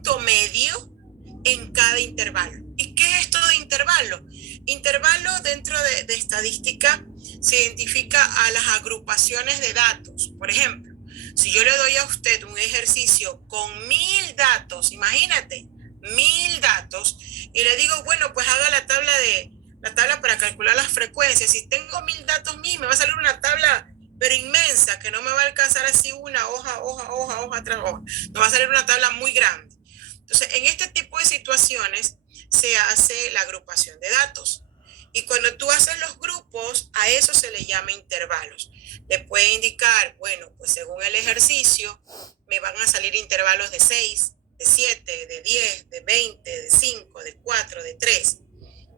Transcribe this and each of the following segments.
punto medio en cada intervalo. ¿Y qué es esto de intervalo? Intervalo dentro de estadística se identifica a las agrupaciones de datos. Por ejemplo, si yo le doy a usted un ejercicio con 1000 datos, imagínate, 1000 datos, y le digo, bueno, pues haga la tabla para calcular las frecuencias. Si tengo 1000 datos míos, me va a salir una tabla pero inmensa, que no me va a alcanzar así una hoja tras hoja. Nos va a salir una tabla muy grande. Entonces, en este tipo de situaciones se hace la agrupación de datos. Y cuando tú haces los grupos, a eso se le llama intervalos. Le puede indicar, bueno, pues según el ejercicio, me van a salir intervalos de 6, de 7, de 10, de 20, de 5, de 4, de 3.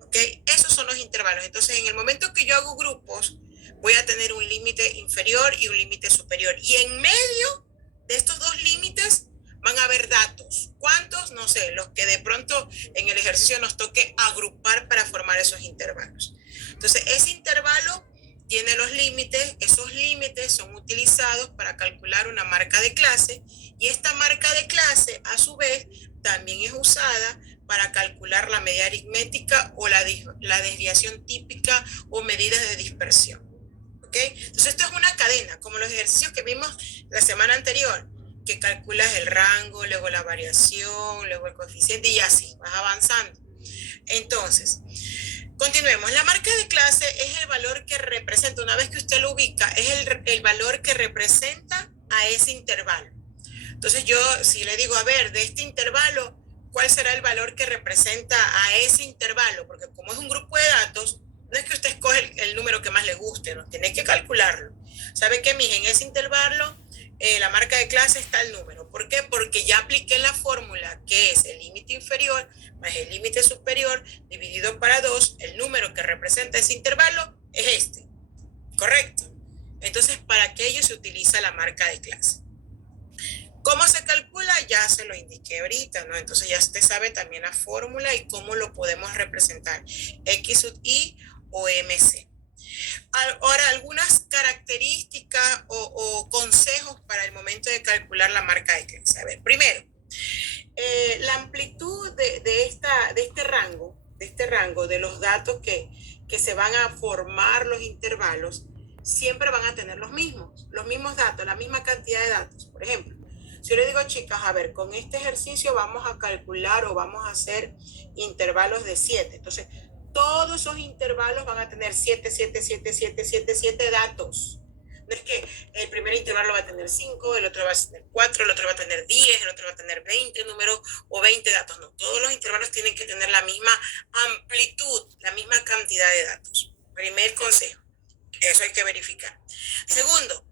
¿Ok? Esos son los intervalos. Entonces, en el momento que yo hago grupos, voy a tener un límite inferior y un límite superior. Y en medio de estos dos límites van a haber datos. ¿Cuántos? No sé, los que de pronto en el ejercicio nos toque agrupar para formar esos intervalos. Entonces, ese intervalo tiene los límites, esos límites son utilizados para calcular una marca de clase y esta marca de clase, a su vez, también es usada para calcular la media aritmética o la desviación típica o medidas de dispersión. ¿Okay? Entonces esto es una cadena, como los ejercicios que vimos la semana anterior, que calculas el rango, luego la variación, luego el coeficiente y así, vas avanzando. Entonces, continuemos. La marca de clase es el valor que representa, una vez que usted lo ubica, es el valor que representa a ese intervalo. Entonces yo, si le digo, a ver, de este intervalo, ¿cuál será el valor que representa a ese intervalo? Porque como es un grupo de datos, no es que usted escoge el número que más le guste, no, tiene que calcularlo. ¿Sabe qué, mija? En ese intervalo, la marca de clase está el número. ¿Por qué? Porque ya apliqué la fórmula que es el límite inferior más el límite superior dividido para 2. El número que representa ese intervalo es este. ¿Correcto? Entonces, para aquello se utiliza la marca de clase. ¿Cómo se calcula? Ya se lo indiqué ahorita, ¿no? Entonces ya usted sabe también la fórmula y cómo lo podemos representar, X sub I o MC. Ahora, algunas características o consejos para el momento de calcular la marca de clase. A ver, primero, la amplitud de este rango de los datos que se van a formar los intervalos, siempre van a tener los mismos datos, la misma cantidad de datos. Por ejemplo, si yo le digo, chicas, a ver, con este ejercicio vamos a calcular o vamos a hacer intervalos de 7. Entonces, todos esos intervalos van a tener 7, 7, 7, 7, 7, 7 datos. No es que el primer intervalo va a tener 5, el otro va a tener 4, el otro va a tener 10, el otro va a tener 20 números o 20 datos. No, todos los intervalos tienen que tener la misma amplitud, la misma cantidad de datos. Primer consejo, eso hay que verificar. Segundo,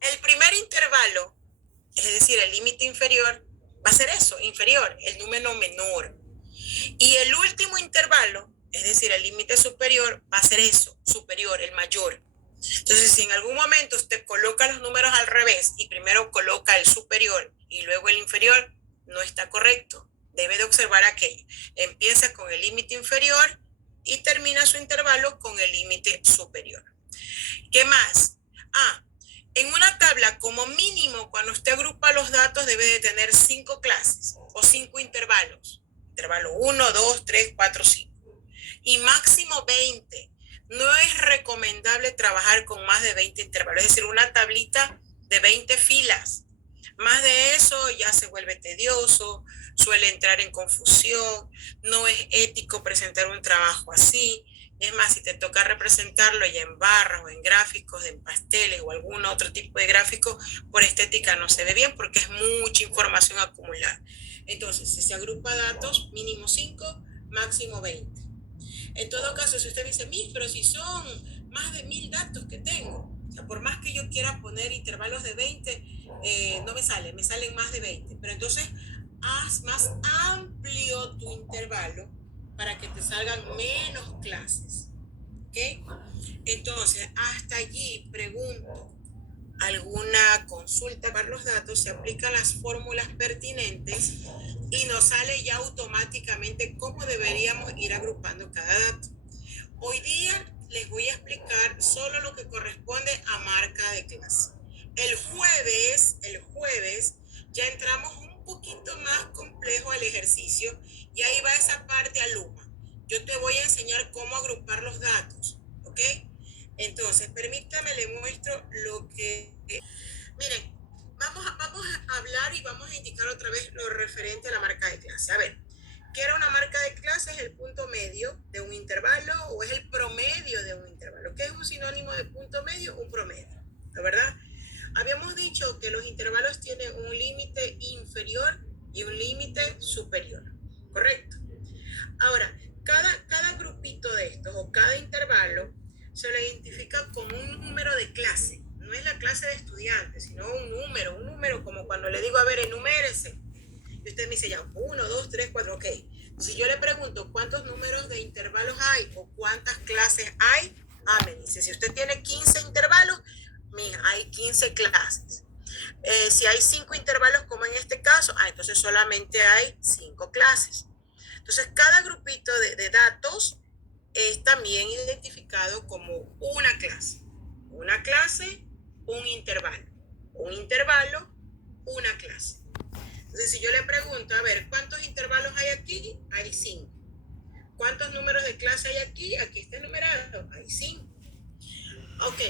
el primer intervalo, es decir, el límite inferior, va a ser eso, inferior, el número menor. Y el último intervalo, es decir, el límite superior, va a ser eso, superior, el mayor. Entonces, si en algún momento usted coloca los números al revés y primero coloca el superior y luego el inferior, no está correcto. Debe de observar aquello. Empieza con el límite inferior y termina su intervalo con el límite superior. ¿Qué más? En una tabla, como mínimo, cuando usted agrupa los datos, debe de tener 5 clases o 5 intervalos. Intervalo 1, 2, 3, 4, 5. Y máximo 20. No es recomendable trabajar con más de 20 intervalos, es decir, una tablita de 20 filas. Más de eso ya se vuelve tedioso, suele entrar en confusión, no es ético presentar un trabajo así. Es más, si te toca representarlo ya en barras o en gráficos, en pasteles o algún otro tipo de gráfico, por estética no se ve bien porque es mucha información acumulada. Entonces, si se agrupa datos, mínimo 5, máximo 20. En todo caso, si usted dice, pero si son más de 1000 datos que tengo, o sea, por más que yo quiera poner intervalos de 20, no me salen más de 20. Pero entonces, haz más amplio tu intervalo para que te salgan menos clases. ¿Ok? Entonces, hasta allí pregunto, alguna consulta para los datos, se aplican las fórmulas pertinentes y nos sale ya automáticamente cómo deberíamos ir agrupando cada dato. Hoy día les voy a explicar solo lo que corresponde a marca de clase. El jueves ya entramos un poquito más complejo el ejercicio y ahí va esa parte alumna. Yo te voy a enseñar cómo agrupar los datos, ¿ok? Entonces, permítame, le muestro lo que... Miren, vamos a hablar y vamos a indicar otra vez lo referente a la marca de clase. A ver, ¿qué era una marca de clase? Es el punto medio de un intervalo o es el promedio de un intervalo. ¿Qué es un sinónimo de punto medio? Un promedio, ¿la verdad? Habíamos dicho que los intervalos tienen un límite inferior y un límite superior, ¿correcto? Ahora, cada grupito de estos o cada intervalo se lo identifica con un número de clase. No es la clase de estudiantes, sino un número como cuando le digo, a ver, enumérese. Y usted me dice ya, 1, 2, 3, 4, ok. Si yo le pregunto cuántos números de intervalos hay o cuántas clases hay, me dice, si usted tiene 15 intervalos, mira, hay 15 clases. Si hay 5 intervalos, como en este caso, entonces solamente hay 5 clases. Entonces, cada grupito de datos es también identificado como una clase. Una clase, un intervalo. Un intervalo, una clase. Entonces, si yo le pregunto, a ver, ¿cuántos intervalos hay aquí? Hay 5. ¿Cuántos números de clase hay aquí? Aquí está enumerado, hay 5. Ok,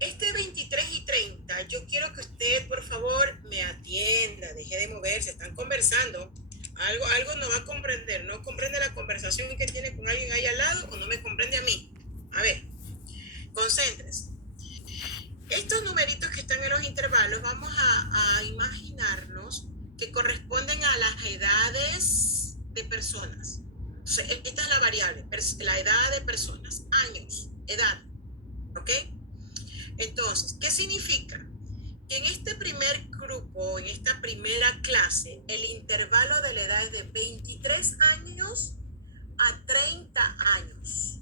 este 23 y 30, yo quiero que usted, por favor, me atienda, deje de moverse, están conversando. Algo no va a comprender, no comprende la conversación que tiene con alguien ahí al lado o no me comprende a mí. A ver, concéntrese. Estos numeritos que están en los intervalos, vamos a imaginarnos que corresponden a las edades de personas. Entonces, esta es la variable, la edad de personas, años, edad, ¿ok? Entonces, ¿qué significa? Que en este primer grupo, en esta primera clase, el intervalo de la edad es de 23 años a 30 años.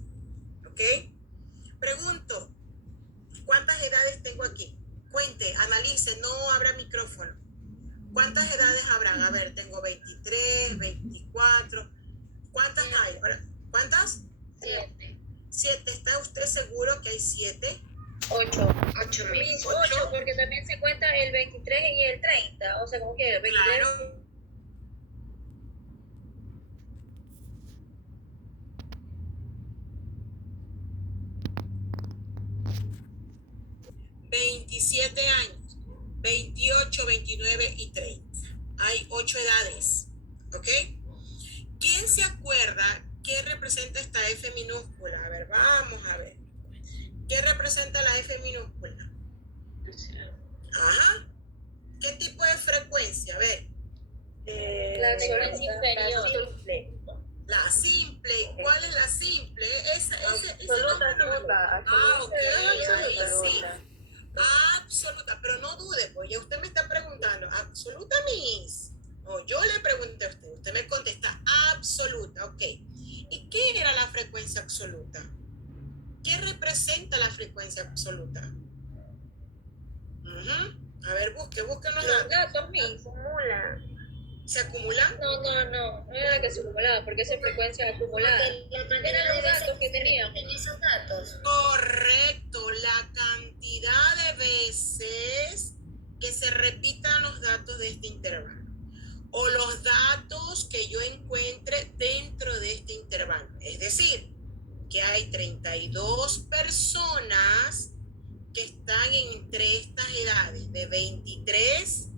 ¿Ok? Pregunto, ¿cuántas edades tengo aquí? Cuente, analice, no abra micrófono. ¿Cuántas edades habrán? A ver, tengo 23, 24. ¿Cuántas hay? ¿Cuántas? 7. 7. ¿Está usted seguro que hay 7? 8. 8, porque también se cuenta el 23 y el 30. O sea, como que el 23. Claro. 27 años, 28, 29 y 30. Hay 8 edades, ¿ok? ¿Quién se acuerda qué representa esta F minúscula? A ver, vamos a ver. ¿Qué representa la F minúscula? Ajá. ¿Qué tipo de frecuencia? A ver. La frecuencia inferior. La simple. ¿Cuál es la simple? Absoluta. Ok, ahí sí. Absoluta, pero no dude, pues ya usted me está preguntando, absoluta, Miss. O yo le pregunté a usted me contesta absoluta, ok. ¿Y qué era la frecuencia absoluta? ¿Qué representa la frecuencia absoluta? A ver, busquen los datos, Miss. ¿Se acumulan? No era la que se acumulaba, porque esa es frecuencia acumulada. Eran los datos que teníamos. Esos datos. Correcto, la cantidad de veces que se repitan los datos de este intervalo o los datos que yo encuentre dentro de este intervalo. Es decir, que hay 32 personas que están entre estas edades de 23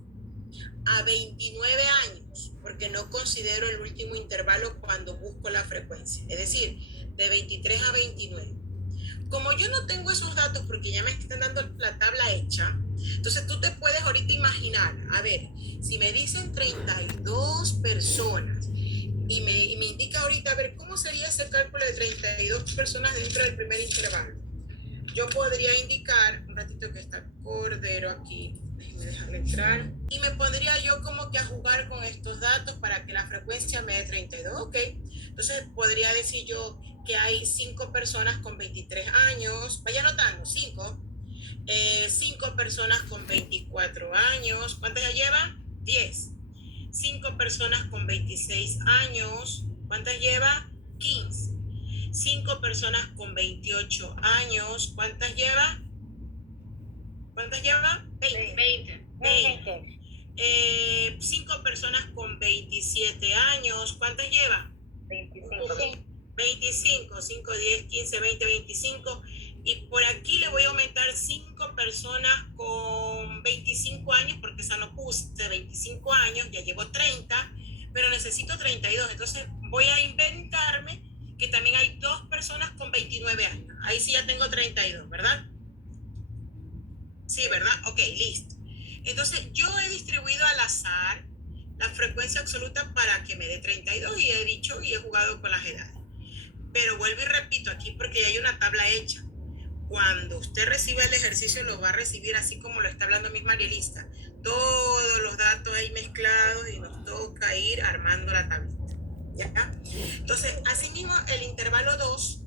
a 29 años, porque no considero el último intervalo cuando busco la frecuencia, es decir, de 23 a 29. Como yo no tengo esos datos porque ya me están dando la tabla hecha, entonces tú te puedes ahorita imaginar, a ver, si me dicen 32 personas y me indica ahorita, a ver, ¿cómo sería ese cálculo de 32 personas dentro del primer intervalo? Yo podría indicar, un ratito que está Cordero aquí, déjenme dejarle entrar, y me pondría yo como que a jugar con estos datos para que la frecuencia me dé 32, ok. Entonces podría decir yo que hay 5 personas con 23 años, vaya anotando, 5. 5 personas con 24 años, ¿cuántas ya lleva? 10. 5 personas con 26 años, ¿cuántas lleva? 15. 5 personas con 28 años, ¿cuántas lleva? ¿Cuántas lleva? 20. 5 personas con 27 años. ¿Cuántas lleva? 25. 25, 5, 10, 15, 20, 25. Y por aquí le voy a aumentar 5 personas con 25 años, porque esa no puse 25 años, ya llevo 30, pero necesito 32. Entonces voy a inventarme que también hay 2 personas con 29 años. Ahí sí ya tengo 32, ¿verdad? Sí, ¿verdad? Ok, listo. Entonces yo he distribuido al azar la frecuencia absoluta para que me dé 32 y he dicho y he jugado con las edades. Pero vuelvo y repito aquí porque ya hay una tabla hecha. Cuando usted reciba el ejercicio lo va a recibir así como lo está hablando mi Marielista. Todos los datos ahí mezclados y nos toca ir armando la tablita. ¿Ya? Entonces, asimismo, el intervalo 2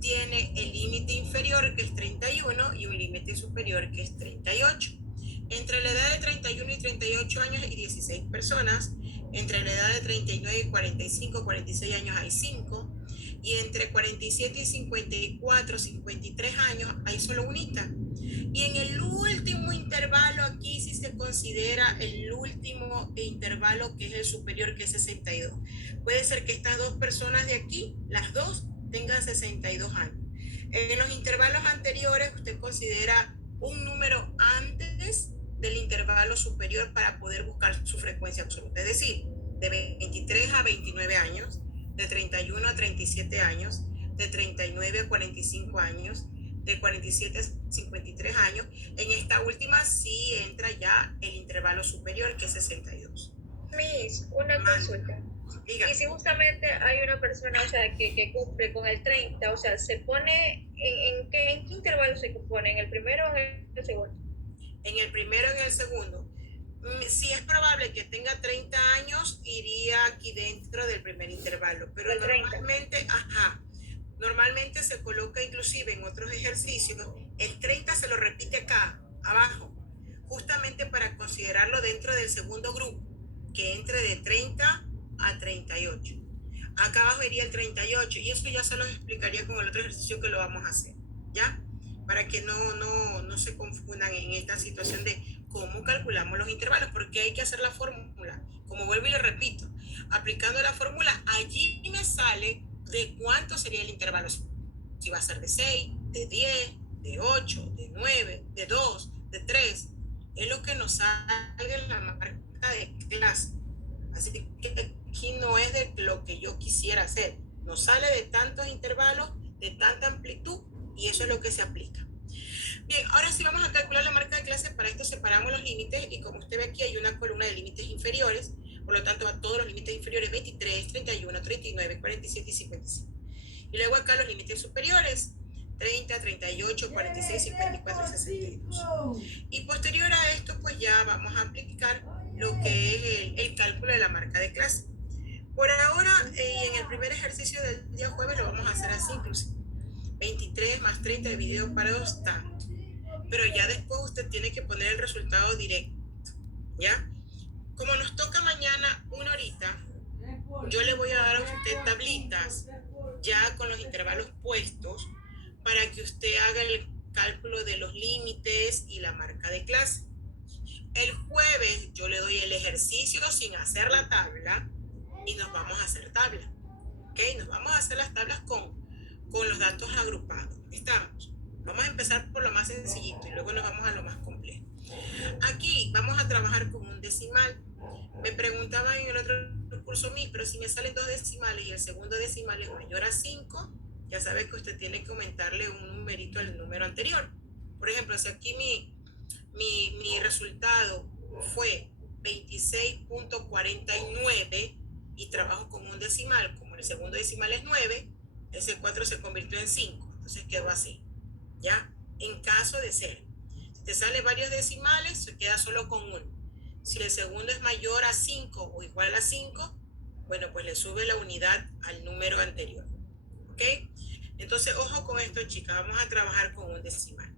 tiene el límite inferior que es 31 y un límite superior que es 38. Entre la edad de 31 y 38 años hay 16 personas. Entre la edad de 39 y 45, 46 años hay 5. Y entre 47 y 54, 53 años hay solo unita. Y en el último intervalo aquí sí se considera el último intervalo que es el superior, que es 62. Puede ser que estas 2 personas de aquí, las 2, tengan 62 años. En los intervalos anteriores usted considera un número antes del intervalo superior para poder buscar su frecuencia absoluta. Es decir, de 23 a 29 años, de 31 a 37 años, de 39 a 45 años, de 47 a 53 años. En esta última sí entra ya el intervalo superior, que es 62. Miss, una consulta. Diga. Y si justamente hay una persona, o sea, que cumple con el 30, o sea, ¿se pone en qué intervalo se compone? ¿En el primero o en el segundo? En el primero, en el segundo. Si es probable que tenga 30 años, iría aquí dentro del primer intervalo. Pero normalmente se coloca inclusive en otros ejercicios, el 30 se lo repite acá, abajo, justamente para considerarlo dentro del segundo grupo, que entre de 30 a 38. Acá abajo iría el 38 y eso ya se los explicaría con el otro ejercicio que lo vamos a hacer, ¿ya? Para que no se confundan en esta situación de cómo calculamos los intervalos, porque hay que hacer la fórmula. Como vuelvo y le repito, aplicando la fórmula, allí me sale de cuánto sería el intervalo. Si va a ser de 6, de 10, de 8, de 9, de 2, de 3. Es lo que nos sale en la marca de clase. Así que aquí no es de lo que yo quisiera hacer. Nos sale de tantos intervalos, de tanta amplitud, y eso es lo que se aplica. Bien, ahora sí vamos a calcular la marca de clase. Para esto separamos los límites y como usted ve aquí hay una columna de límites inferiores, por lo tanto a todos los límites inferiores 23, 31, 39, 47 y 55. Y luego acá los límites superiores 30, 38, 46, 54 y 62. Y posterior a esto pues ya vamos a aplicar lo que es el cálculo de la marca de clase. Por ahora, en el primer ejercicio del día jueves lo vamos a hacer así inclusive. 23 más 30 dividido para 2 tanto. Pero ya después usted tiene que poner el resultado directo, ¿ya? Como nos toca mañana una horita, yo le voy a dar a usted tablitas ya con los intervalos puestos para que usted haga el cálculo de los límites y la marca de clase. El jueves yo le doy el ejercicio sin hacer la tabla y nos vamos a hacer tabla, ¿ok? Nos vamos a hacer las tablas con los datos agrupados. ¿Estamos? Vamos a empezar por lo más sencillito y luego nos vamos a lo más complejo. Aquí vamos a trabajar con un decimal. Me preguntaban en el otro curso, pero si me salen 2 decimales y el segundo decimal es mayor a 5, ya sabe que usted tiene que aumentarle un numerito al número anterior. Por ejemplo, si aquí mi resultado fue 26.49 y trabajo con un decimal, como el segundo decimal es 9, ese 4 se convirtió en 5, entonces quedó así, ¿ya? En caso de ser, si te sale varios decimales, se queda solo con uno. Si el segundo es mayor a 5 o igual a 5, bueno, pues le sube la unidad al número anterior, ¿ok? Entonces, ojo con esto, chicas, vamos a trabajar con un decimal.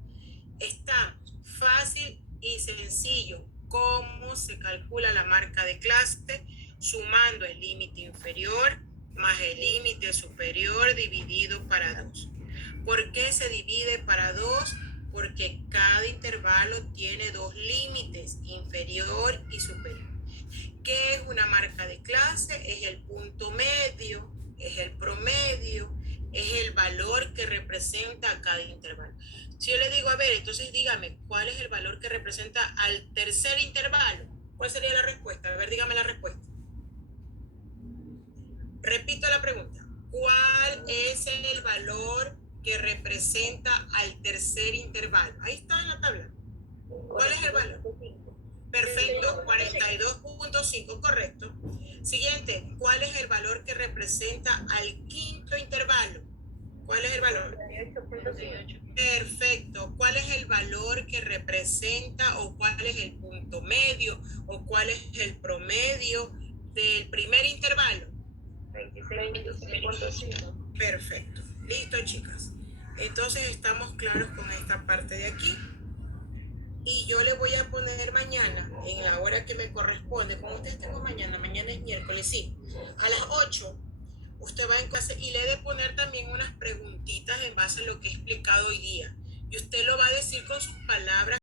Está fácil y sencillo cómo se calcula la marca de clase sumando el límite inferior más el límite superior dividido para 2. ¿Por qué se divide para 2? porque cada intervalo tiene dos límites, inferior y superior. ¿Qué es una marca de clase? Es el punto medio, es el promedio, es el valor que representa cada intervalo. Si yo le digo, a ver, entonces dígame, ¿cuál es el valor que representa al tercer intervalo? ¿Cuál sería la respuesta? A ver, dígame la respuesta. Repito la pregunta. ¿Cuál es el valor que representa al tercer intervalo? Ahí está en la tabla. ¿Cuál es el valor? Perfecto, 42.5, correcto. Siguiente, ¿cuál es el valor que representa al quinto intervalo? ¿Cuál es el valor? 38.5. Perfecto. ¿Cuál es el valor que representa o cuál es el punto medio o cuál es el promedio del primer intervalo? 26.5. Perfecto. Listo, chicas. Entonces estamos claros con esta parte de aquí. Y yo le voy a poner mañana, en la hora que me corresponde, como ustedes tengo mañana es miércoles, sí, a las 8, usted va en clase y le he de poner también unas preguntitas en base a lo que he explicado hoy día. Y usted lo va a decir con sus palabras